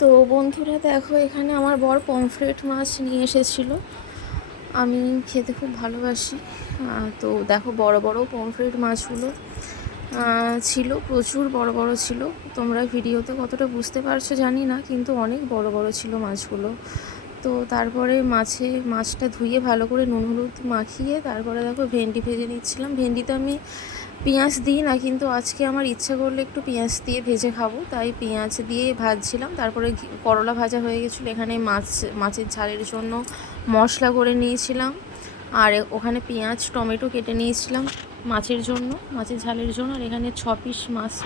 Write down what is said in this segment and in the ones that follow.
তো বন্ধুরা দেখো, এখানে আমার বর পমফ্রেট মাছ নিয়ে এসেছিল। আমি খেতে খুব ভালোবাসি। তো দেখো, বড় বড় পমফ্রেট মাছগুলো ছিল, প্রচুর বড় বড় ছিল। তোমরা ভিডিওতে কতটা বুঝতে পারছো জানি না, কিন্তু অনেক বড় বড় ছিল মাছগুলো। তো তারপরে মাছটা ধুয়ে ভালো করে নুন হলুদ মাখিয়ে তারপরে দেখো ভেন্ডি ভেজে নিচ্ছিলাম। ভেন্ডিতে আমি পেঁয়াজ দিই না, কিন্তু আজকে আমার ইচ্ছা করলে একটু পেঁয়াজ দিয়ে ভেজে খাবো, তাই পেঁয়াজ দিয়ে ভাজছিলাম। তারপরে করলা ভাজা হয়ে গেছিলো। এখানে মাছের ঝালের জন্য মশলা করে নিয়েছিলাম, আর ওখানে পেঁয়াজ টমেটো কেটে নিয়েছিলাম মাছের ঝালের জন্য। আর এখানে 6 পিস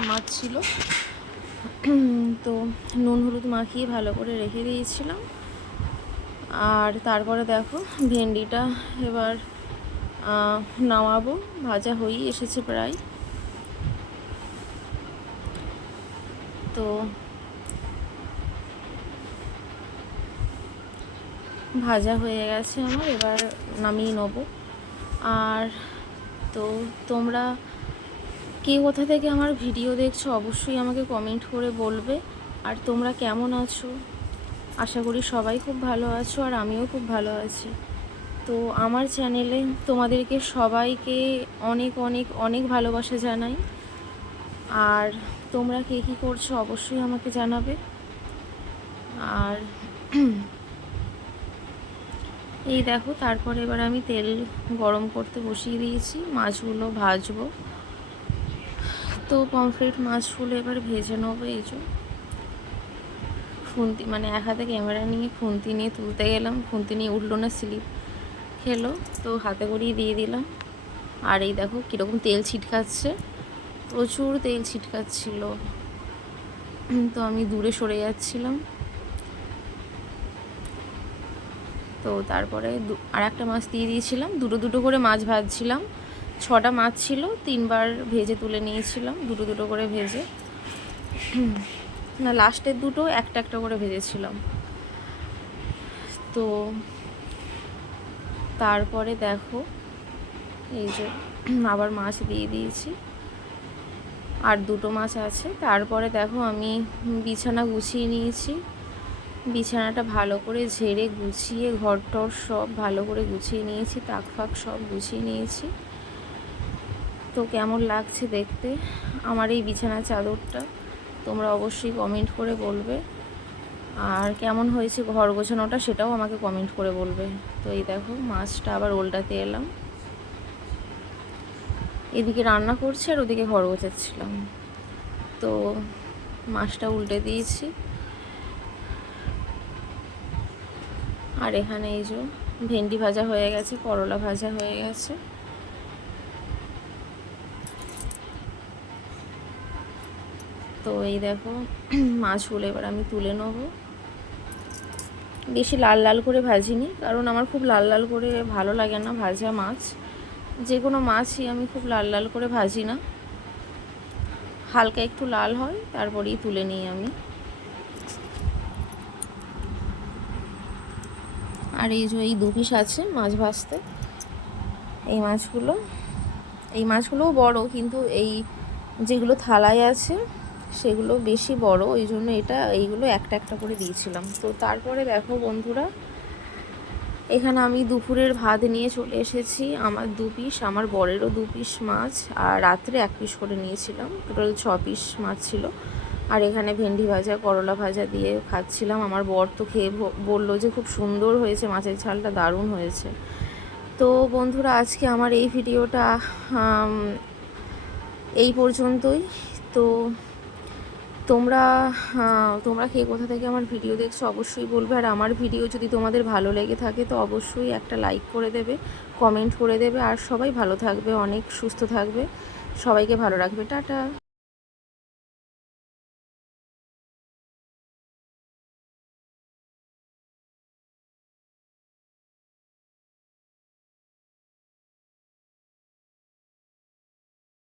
মাছ ছিল। তো নুন হলুদ মাখিয়ে ভালো করে রেখে দিয়েছিলাম। আর তারপরে দেখো ভেন্ডিটা এবার নামাবো। ভাজা হয়েই এসেছে প্রায়। তো ভাজা হয়ে গেছে আমার, এবার নামিয়ে নেব। আর তো তোমরা কে কোথা থেকে আমার ভিডিও দেখছো অবশ্যই আমাকে কমেন্ট করে বলবে। আর তোমরা কেমন আছো? আশা করি সবাই খুব ভালো আছো, আর আমিও খুব ভালো আছি। তো আমার চ্যানেলে তোমাদেরকে সবাইকে অনেক অনেক অনেক ভালোবাসা জানাই। আর তোমরা কে কী করছো অবশ্যই আমাকে জানাবে। আর এই দেখো, তারপরে এবার আমি তেল গরম করতে বসিয়ে দিয়েছি, মাছগুলো ভাজবো। তো পমফ্রেট মাছগুলো এবার ভেজে নেবো। এই যে খুন্তি, মানে এক হাতে ক্যামেরা নিয়ে খুন্তি নিয়ে তুলতে গেলাম, খুন্তি নিয়ে উঠলো না, স্লিপ খেলো, তো হাতে করেই দিয়ে দিলাম। আর এই দেখো কীরকম তেল ছিটকাচ্ছে, প্রচুর তেল ছিটকাচ্ছিল। তো আমি দূরে সরে যাচ্ছিলাম। তো তারপরে আর একটা মাছ দিয়ে দিয়েছিলাম, দুটো দুটো করে মাছ ভাজছিলাম। 6টা মাছ ছিল, 3বার ভেজে তুলে নিয়েছিলাম, দুটো দুটো করে ভেজে। না, লাস্টের দুটো একটা একটা করে ভেজেছিলাম। তো তারপরে দেখো এই যে আবার মাছ দিয়ে দিয়েছি, আর দুটো মাছ আছে। তারপরে দেখো আমি বিছানা গুছিয়ে নিয়েছি। বিছানাটা ভালো করে ঝেড়ে গুছিয়ে ঘরটর সব ভালো করে গুছিয়ে নিয়েছি, তাক ফাক সব গুছিয়ে নিয়েছি। তো কেমন লাগছে দেখতে আমার এই বিছানার চাদরটা, তোমরা অবশ্যই কমেন্ট করে বলবে। আর কেমন হয়েছে ঘর গোছানোটা সেটাও আমাকে কমেন্ট করে বলবে। তো এই দেখো মাছটা আবার উল্টাতে এলাম, এদিকে রান্না করছি আর ওদিকে ঘর গোছাচ্ছিলাম। তো মাছটা উল্টে দিয়েছি। আর এখানে এই যে ভেন্ডি ভাজা হয়ে গেছে, করলা ভাজা হয়ে গেছে। তো এই দেখো মাছগুলো এবার আমি তুলে নেব। বেশি লাল লাল করে ভাজিনি, কারণ আমার খুব লাল লাল করে ভালো লাগে না ভাজা মাছ। যে কোনো মাছই আমি খুব লাল লাল করে ভাজি না, হালকা একটু লাল হয় তারপরেই তুলে নিই আমি। আর এই যে এই 2 পিস আছে মাছ ভাজতে, এই মাছগুলোও বড়, কিন্তু এই যেগুলো থালায় আছে সেগুলো বেশি বড়, ওই জন্য এইগুলো একটা একটা করে দিয়েছিলাম। তো তারপরে দেখো বন্ধুরা, এখানে আমি দুপুরের ভাত নিয়ে চলে এসেছি। আমার 2 পিস, আমার বরেরও 2 পিস মাছ, আর রাত্রে 1 পিস করে নিয়েছিলাম। টোটাল 6 পিস মাছ ছিল। আর এখানে ভেন্ডি ভাজা করলা ভাজা দিয়ে খাচ্ছিলাম। আমার বর তো খেয়ে বললো যে খুব সুন্দর হয়েছে, মাছের ঝালটা দারুণ হয়েছে। তো বন্ধুরা, আজকে আমার এই ভিডিওটা এই পর্যন্তই। তো তোমরা কে কোথা থেকে আমার ভিডিও দেখছো অবশ্যই বলবে। আর আমার ভিডিও যদি তোমাদের ভালো লেগে থাকে তো অবশ্যই একটা লাইক করে দেবে, কমেন্ট করে দেবে। আর সবাই ভালো থাকবে, অনেক সুস্থ থাকবে, সবাইকে ভালো রাখবে। টাটা।